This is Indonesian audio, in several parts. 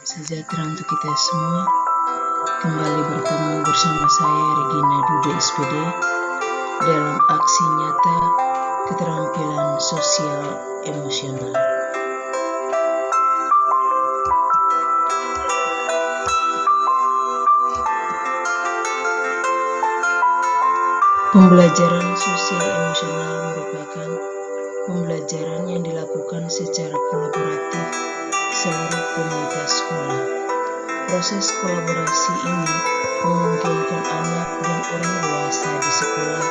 sejahtera untuk kita semua. Kembali bertemu bersama saya Regina Dude SPD dalam aksi nyata keterampilan sosial emosional. Pembelajaran sosial emosional merupakan pembelajaran yang dilakukan secara kolaboratif seluruh komunitas sekolah. Proses kolaborasi ini memungkinkan anak dan orang dewasa di sekolah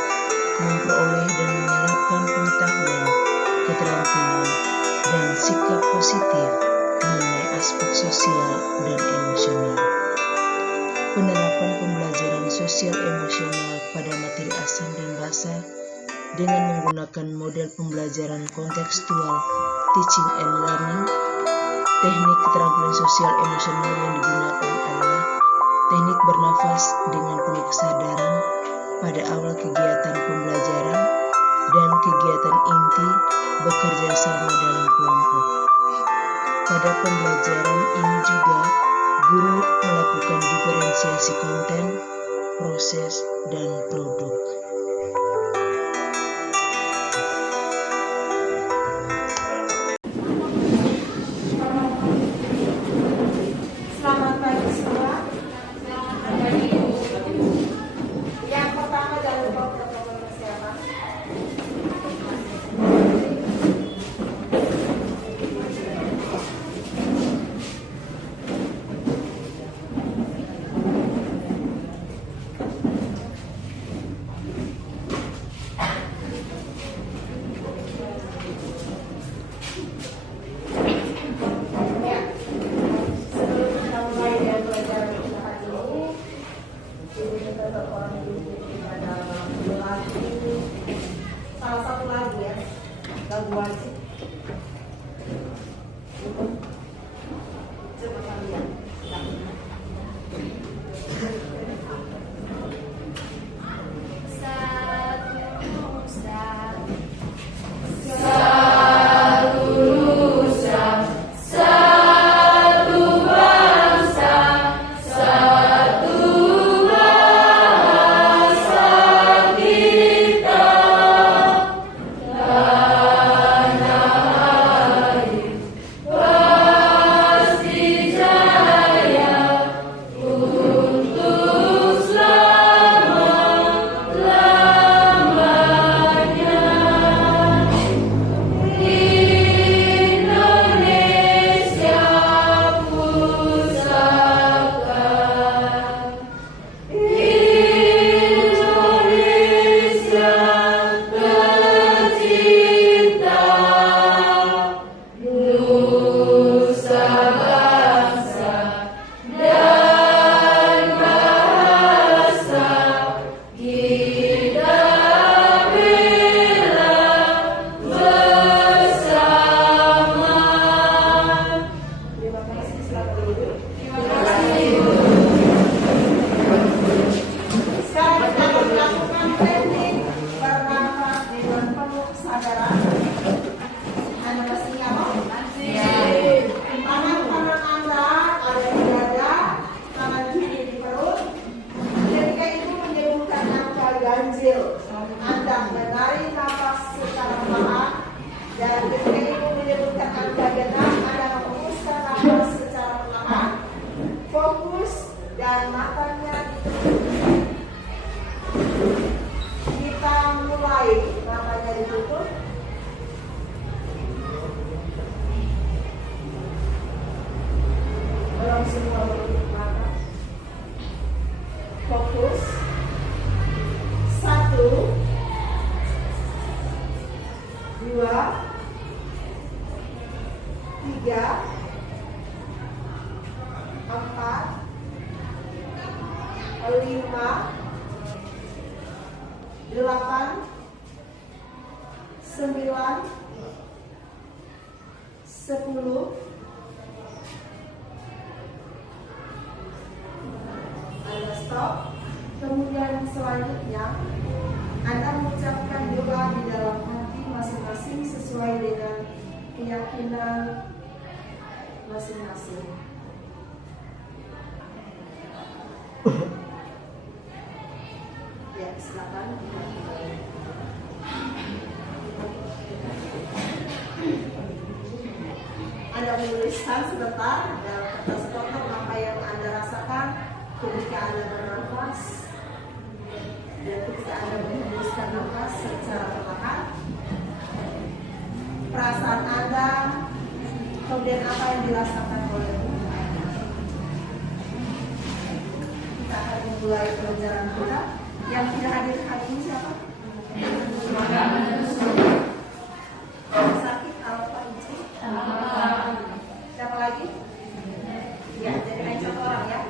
memperoleh dan menerapkan pengetahuan, keterampilan, dan sikap positif mengenai aspek sosial dan emosional. Penerapan pembelajaran sosial emosional pada materi asam dan basa dengan menggunakan model pembelajaran kontekstual teaching and learning. Teknik keterampilan sosial emosional yang digunakan adalah teknik bernafas dengan penuh kesadaran pada awal kegiatan pembelajaran dan kegiatan inti bekerja sama dalam kelompok. Pada pembelajaran ini juga guru melakukan diferensiasi konten, proses, dan produk. Selamat pagi semua. Yang pertama jangan lupa protokol kesehatan. Salah satu lagi ya, lagu wajib. Coba kalian. Anda menarik nafas secara perlahan dan ketika ibu menyebutkan angka genap, Anda menghembuskan nafas secara perlahan, fokus dan matanya ditutup. Kita mulai, matanya ditutup. Belum semua menutup mata. Fokus. 1, 2, 3, 4, 5, 8, 9, 10. Anda stop. Kemudian selanjutnya Anda mengucapkan doa di dalam hati masing-masing sesuai dengan keyakinan masing-masing. menuliskan sebentar dalam kertas potong apa yang Anda rasakan ketika Anda bernafas dan ketika Anda menghembuskan nafas secara perlahan. Perasaan Anda, kemudian apa yang dirasakan oleh tubuh Anda. Kita akan memulai pelajaran kita. Yang tidak hadir hari ini siapa? Sakit atau Pak Ici? Siapa lagi? Ya, jadi hanya satu orang ya.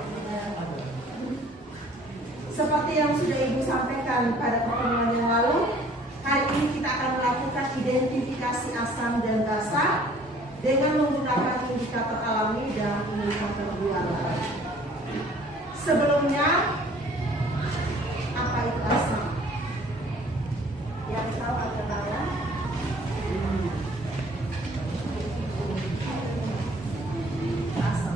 Seperti yang sudah Ibu sampaikan pada pertemuan yang lalu, hari ini kita akan melakukan identifikasi asam dan basa dengan menggunakan indikator alami dan indikator buatan. Sebelumnya, apa itu asam? Yang tahu ada tahu? Asam.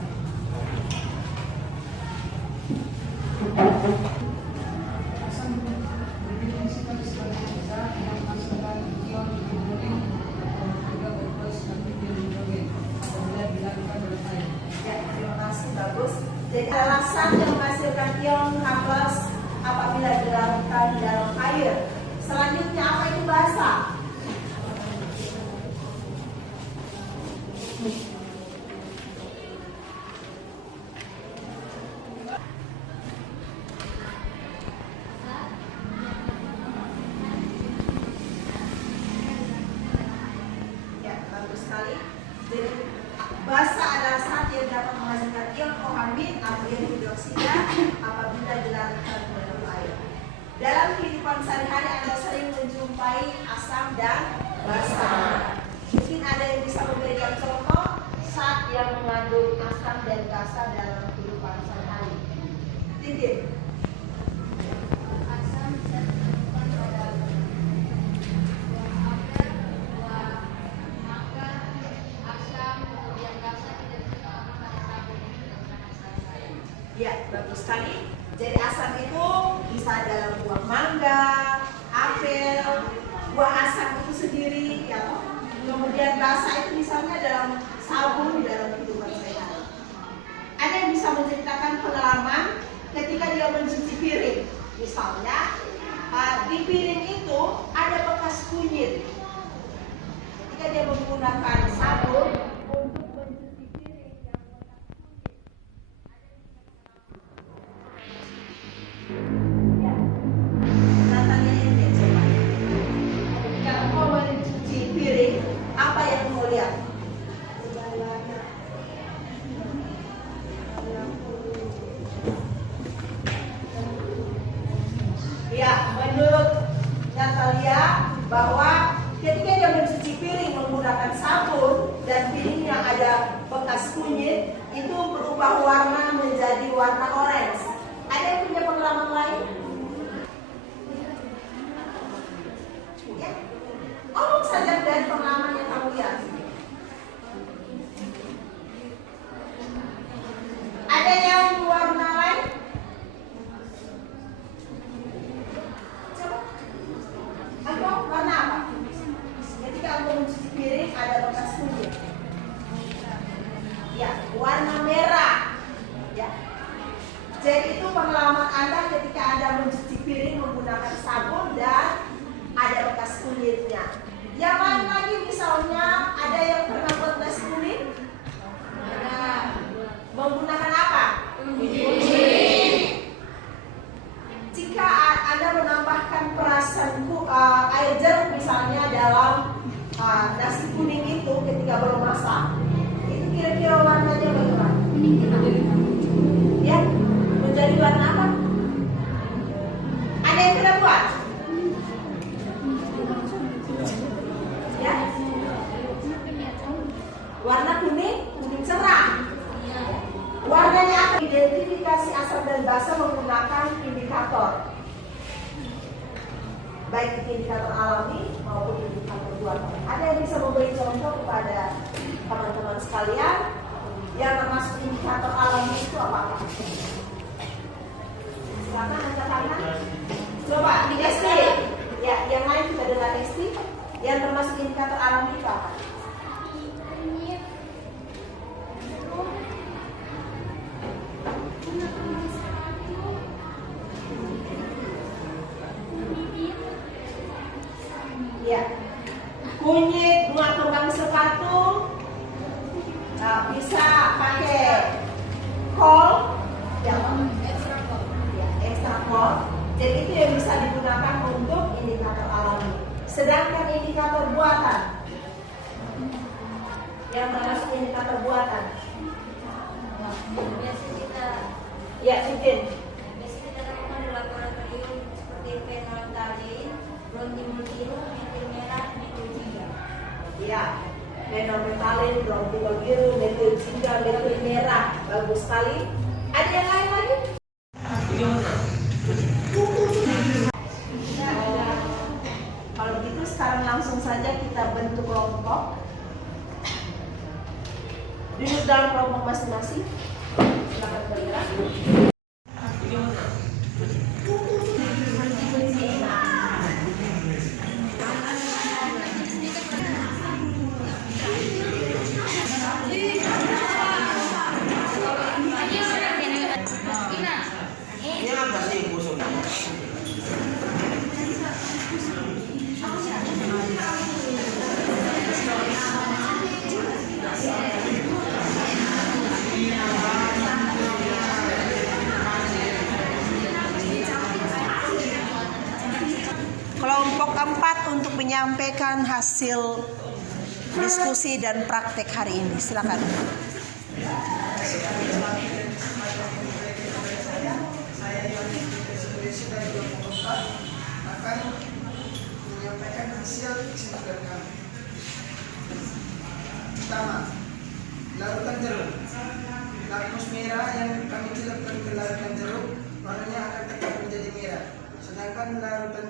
Ya, terima kasih, bagus. Jadi alasan yang menghasilkan ion H+ apabila dilarutkan di dalam air. Selanjutnya apa itu basa? Ya, bagus sekali. Jadi basa adalah zat yang dapat menghasilkan ion OH- atau ion hidroksida apabila dilarutkan di dalam air. Dalam kehidupan sehari-hari Anda sering menjumpai asam dan basa. Mungkin ada yang bisa memberikan contoh zat yang mengandung asam dan basa dalam kehidupan sehari-hari. Titik. Asam bisa ditemukan pada buah apel, buah mangga, asam, kemudian basa tidak ditemukan pada sabun dan sayur-sayuran. Ya, bagus sekali. Jadi asam itu bisa dalam buah mangga, apel, buah asam itu sendiri, ya. Kemudian basa itu misalnya dalam sabun dalam kehidupan sehari-hari. Ada yang bisa menceritakan pengalaman ketika dia mencuci piring. Misalnya di piring itu ada bekas kunyit. Ketika dia menggunakan sabun untuk mencuci piring yang bekas kunyit. Ya. Natalia ini coba. Kalau mau mencuci piring, apa yang mau lihat? Ya, menurut Natalia bahwa ketika dia mencuci piring menggunakan sabun dan piringnya ada bekas kunyit, itu berubah warna menjadi warna orange. Ada yang punya pengalaman lain? Ya. Omong saja dari pengalaman yang kamu lihat. Ada yang warna lain? Coba. Aku warna apa? Ketika aku mencuci piring ada bekas kunyit. Ya, warna merah. Ya. Jadi itu pengalaman Anda ketika Anda mencuci piring menggunakan sabun dan ada bekas kulitnya. Yang lain lagi misalnya ada yang pernah buat tes kulit? Menggunakan apa? Jika Anda menambahkan perasan air jeruk misalnya dalam nasi kuning itu ketika belum masak, itu kira-kira warnanya bagaimana? Ya, menjadi warna apa? Ada yang pernah buat? Ya, warna kuning, kuning cerah. Warnanya apa? Identifikasi asam dan basa menggunakan indikator, baik indikator alami maupun indikator buatan. Ada yang bisa memberi contoh kepada teman-teman sekalian yang termasuk indikator alami itu apa? Silakan angkat tangan. Coba di ST. Ya, yang lain kita dengar ST. Yang termasuk indikator alami itu apa? bisa pakai kol, yang extra kol. Jadi itu yang bisa digunakan untuk indikator alami. Sedangkan indikator buatan, yang termasuk indikator buatan, Biasa kita ya mungkin lakukan di laboratorium seperti fenolphthalein, brontimultiru, metil merah, metil jingga. ya fenolphthalein, brontimol biru, metil jingga, metil merah, bagus sekali. Ada yang lain lagi? Kalau begitu sekarang langsung saja kita bentuk kelompok. Duduk dalam kelompok masing-masing. Silakan bergerak. Kelompok 4 untuk menyampaikan hasil diskusi dan praktek hari ini. Silakan. Akan menyampaikan hasil kesimpulan kami. Pertama, larutan jeruk. Lakmus merah yang kami celupkan ke larutan jeruk, warnanya akan tetap menjadi merah. Sedangkan larutan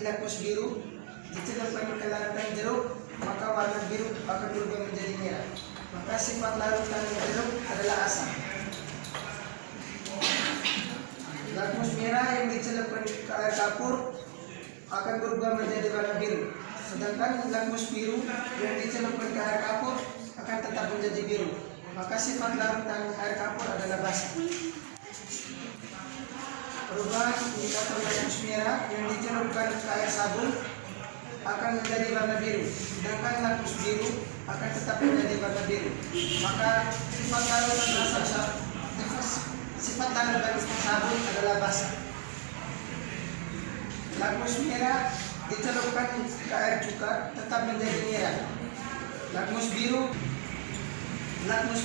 lakmus biru dicelupkan ke larutan jeruk, maka warna biru akan berubah menjadi merah. Maka sifat larutan jeruk adalah asam. Lakmus merah yang dicelupkan ke air kapur akan berubah menjadi warna biru. Sedangkan lakmus biru yang dicelupkan ke air kapur akan tetap menjadi biru. Maka sifat larutan air kapur adalah basa. Perubahan indikator lakmus merah yang dicelupkan ke air sabun akan menjadi warna biru. Sedangkan lakmus biru akan tetap menjadi warna biru. Maka sifat larutan sabun adalah basa. Lakmus merah dicelupkan ke air cuka tetap menjadi merah. Lakmus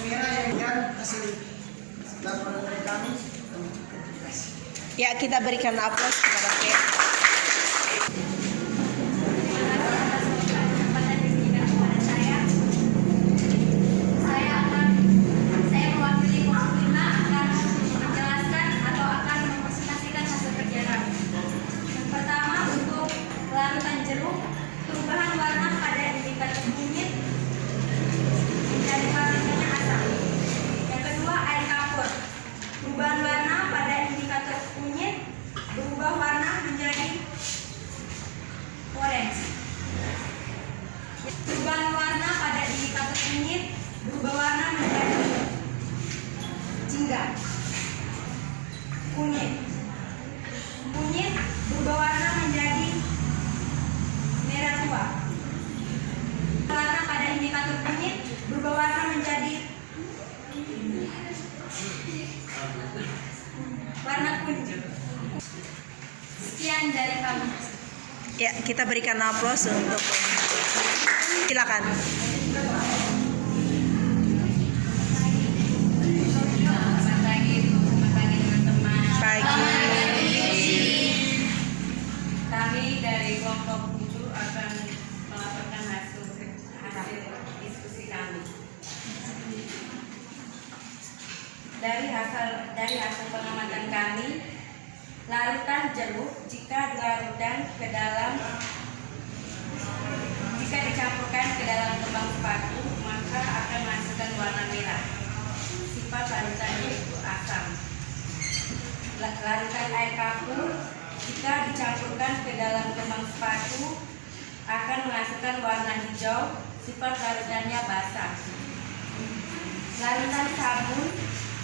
merah yang hasil laporan dari kami. Ya, kita berikan aplaus kepada Pep. Saya mewakili kelompok 5 akan menjelaskan atau akan mempresentasikan hasil kerja kami. Yang pertama, untuk larutan jeruk, perubahan warna pada indikator kunyit menjadi warnanya asam. Yang kedua, air kapur, perubahan warna pada indikator kunyit berubah warna menjadi orange. Perubahan warna pada indikator kunyit berubah warna menjadi jingga. Kunyit berubah warna menjadi merah tua. Warna pada indikator kunyit berubah warna menjadi warna kuning. Sekian dari kami. Ya, kita berikan aplaus untuk. Silakan. Selamat pagi teman-teman. Pagi. Kami dari kelompok 7 akan melaporkan hasil diskusi kami. Dari hasil pengamatan kami, larutan jeruk jika dicampurkan ke dalam kembang sepatu maka akan menghasilkan warna merah. Sifat larutan yaitu asam. Larutan air kapur jika dicampurkan ke dalam kembang sepatu akan menghasilkan warna hijau. Sifat larutannya basah. Larutan sabun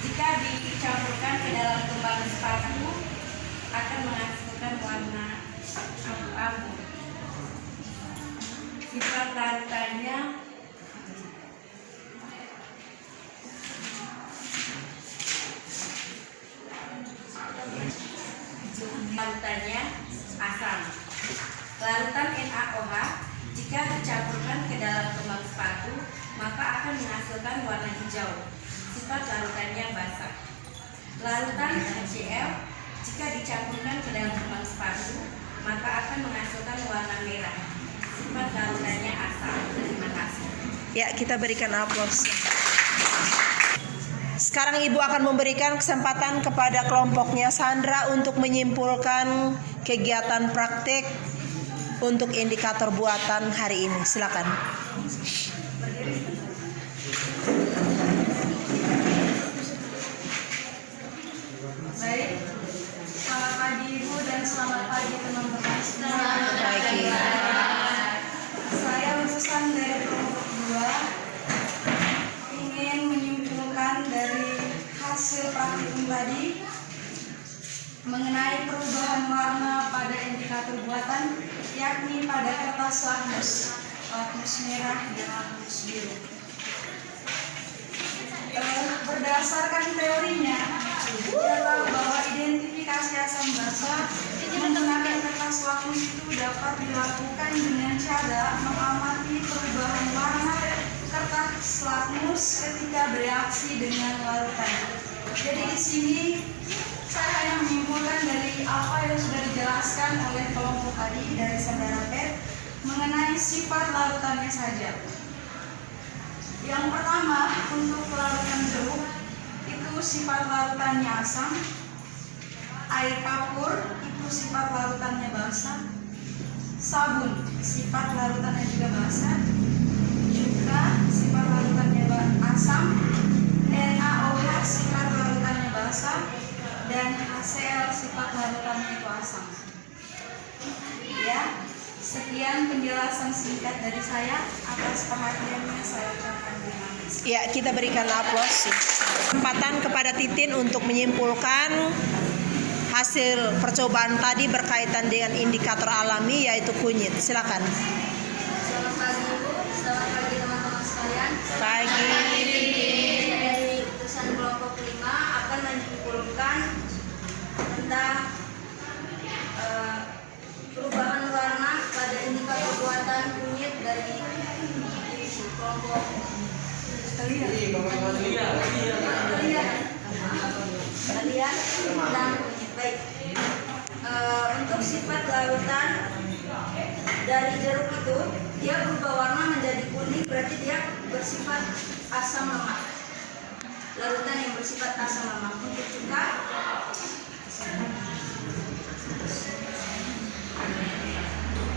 jika dicampurkan ke dalam kembang sepatu akan menghasilkan warna abu-abu. Sifat larutannya larutannya asam. Larutan NaOH jika dicampurkan ke dalam kembang sepatu maka akan menghasilkan warna hijau. Sifat larutannya basah. Larutan HCl jika dicampurkan ke dalam kembang sepatu maka akan menghasilkan warna merah. Sifat larutannya asam. Terima kasih. Ya, kita berikan aplaus. Sekarang Ibu akan memberikan kesempatan kepada kelompoknya Sandra untuk menyimpulkan kegiatan praktik untuk indikator buatan hari ini. Silakan. Baik, selamat pagi Ibu dan selamat pagi teman-teman. Selamat pagi. Saya lulusan dari kelompok 2 ingin menyimpulkan dari hasil praktikum tadi mengenai perubahan warna pada indikator buatan, yakni pada kertas lakmus merah dan lakmus biru. Berdasarkan teorinya, kita tahu bahwa identifikasi asam basa menggunakan kertas lakmus itu dapat dilakukan dengan cara mengamati perubahan warna kertas lakmus ketika bereaksi dengan larutan. Jadi di sini saya hanya menyimpulkan dari apa yang sudah dijelaskan oleh kelompok tadi dari saudara Pet mengenai sifat larutannya saja. Yang pertama, untuk larutan jeruk itu sifat larutannya asam, air kapur itu sifat larutannya basah, sabun sifat larutannya juga basah, juga sifat larutannya asam, NaOH sifat larutannya basah, dan HCl sifat larutannya itu asam. Ya, sekian penjelasan singkat dari saya. Atas perhatiannya saya ucapkan terima kasih. Ya, kita berikan aplaus. Kesempatan kepada Titin untuk menyimpulkan hasil percobaan tadi berkaitan dengan indikator alami yaitu kunyit. Silakan. Selamat pagi Ibu, selamat pagi teman-teman sekalian. Pagi. Dari utusan kelompok 5 akan menyimpulkan tentang perubahan warna pada indikator buatan kunyit dari divisi kelompok kalian dan kunyit. Baik. Untuk sifat larutan dari jeruk itu dia berubah warna menjadi kuning, berarti dia bersifat asam lemak. Larutan yang bersifat asam lemak. Untuk cuka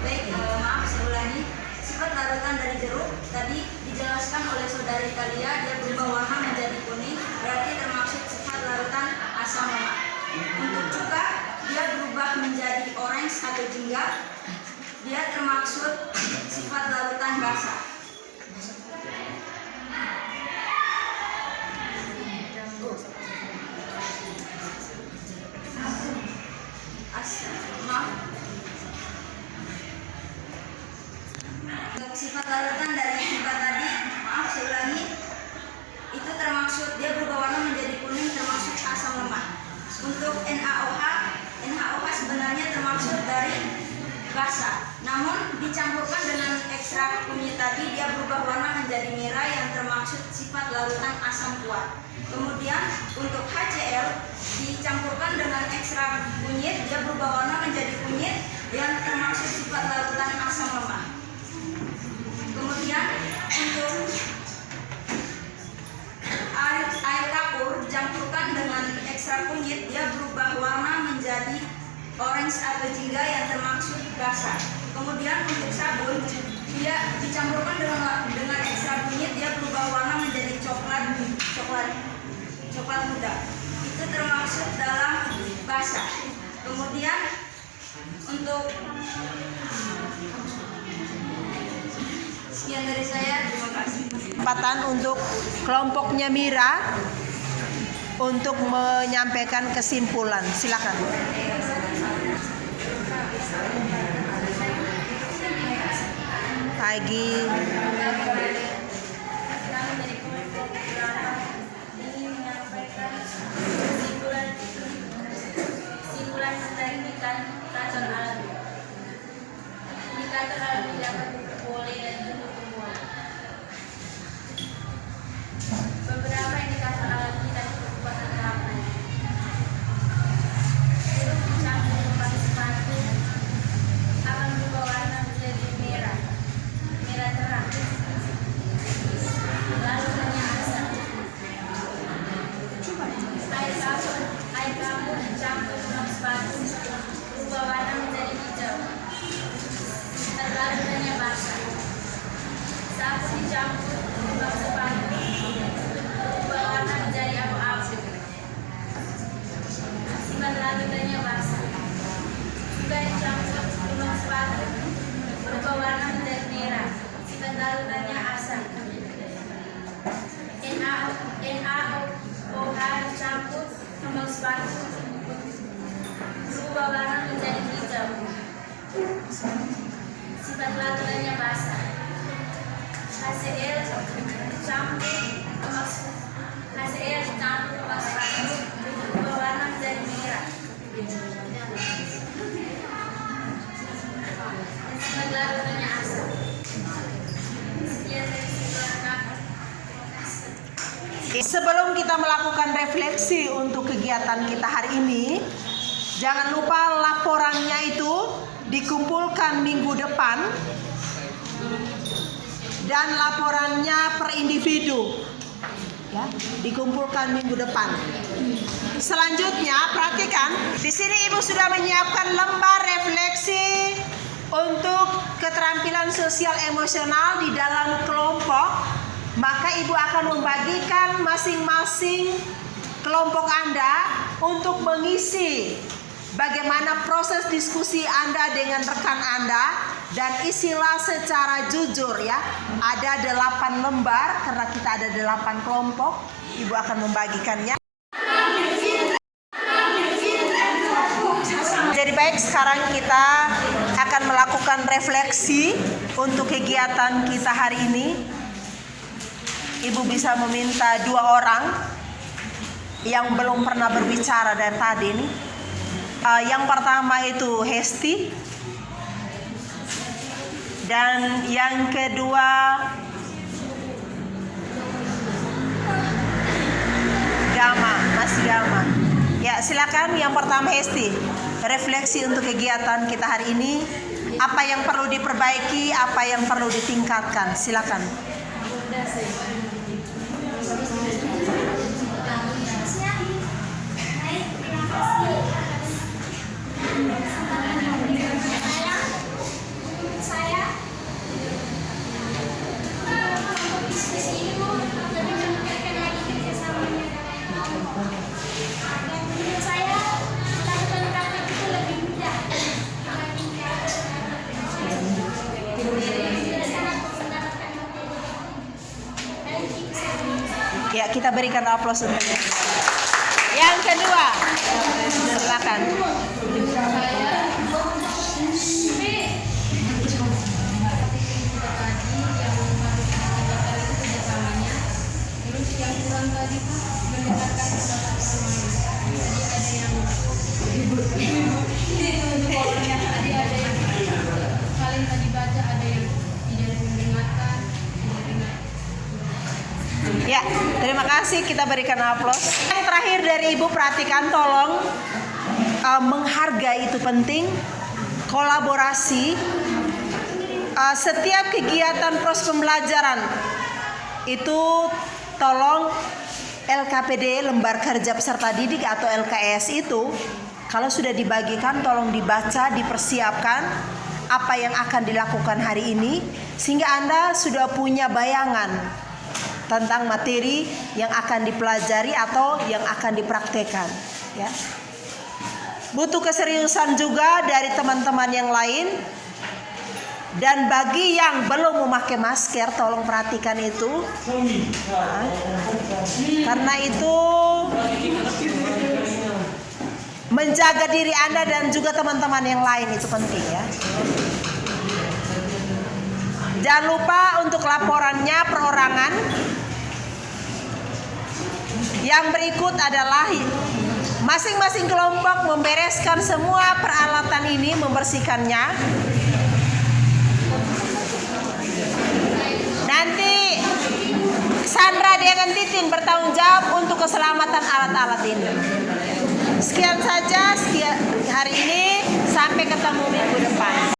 baik, maaf saya ulangi. Sifat larutan dari jeruk tadi dijelaskan oleh saudari Kalia, dia berubah warna menjadi kuning, berarti termasuk sifat larutan asam lemak. Untuk cuka dia berubah menjadi orange atau jingga, dia termaksud sifat larutan basah. Untuk sifat larutan dari sifat tadi, maaf saya ulangi, itu termaksud dia berubah warna menjadi kuning, termasuk asam lemak. Untuk NaOH sebenarnya termaksud dari basah, namun dicampurkan dengan ekstrak kunyit tadi dia berubah warna menjadi merah yang termaksud sifat larutan asam kuat. Kemudian untuk HCl dicampurkan dengan ekstrak kunyit dia berubah warna menjadi kunyit yang termaksud sifat larutan asam lemak. Kemudian untuk air kapur dicampurkan dengan ekstrak kunyit dia berubah warna menjadi orange atau jingga yang termaksud basah. Kemudian untuk sabun dia dicampurkan dengan ekstrak kunyit dia berubah warna menjadi coklat muda. Itu termaksud dalam basah. Kemudian untuk sekian dari saya, terima kasih. Kesempatan untuk kelompoknya Mira untuk menyampaikan kesimpulan. Silakan. Pagi. Kami dari kelompok 8 ingin menyampaikan kesimpulan mengenai melakukan refleksi untuk kegiatan kita hari ini, jangan lupa laporannya itu dikumpulkan minggu depan dan laporannya per individu ya, dikumpulkan minggu depan. Selanjutnya perhatikan, di sini Ibu sudah menyiapkan lembar refleksi untuk keterampilan sosial emosional di dalam kelompok. Maka Ibu akan membagikan masing-masing kelompok Anda untuk mengisi bagaimana proses diskusi Anda dengan rekan Anda, dan isilah secara jujur ya. Ada 8 lembar karena kita ada 8 kelompok. Ibu akan membagikannya. Jadi baik, sekarang kita akan melakukan refleksi untuk kegiatan kita hari ini. Ibu bisa meminta 2 orang yang belum pernah berbicara dari tadi nih. Yang pertama itu Hesti, dan yang kedua Mas Gama. Ya, silakan. Yang pertama Hesti, refleksi untuk kegiatan kita hari ini. Apa yang perlu diperbaiki, apa yang perlu ditingkatkan? Silakan. Ya, kita berikan aplaus untuknya. Yang kedua, silakan. Ya, terima kasih, kita berikan aplaus. Yang terakhir dari Ibu, perhatikan, tolong menghargai itu penting, kolaborasi. Setiap kegiatan proses pembelajaran itu tolong LKPD, lembar kerja peserta didik atau LKS itu kalau sudah dibagikan tolong dibaca, dipersiapkan apa yang akan dilakukan hari ini sehingga Anda sudah punya bayangan tentang materi yang akan dipelajari atau yang akan dipraktekkan ya. Butuh keseriusan juga dari teman-teman yang lain. Dan bagi yang belum memakai masker, tolong perhatikan itu. Karena itu menjaga diri Anda dan juga teman-teman yang lain itu penting ya. Jangan lupa untuk laporannya perorangan. Yang berikut adalah masing-masing kelompok membereskan semua peralatan ini, membersihkannya. Nanti Sandra dengan Titin bertanggung jawab untuk keselamatan alat-alat ini. Sekian saja hari ini, sampai ketemu minggu depan.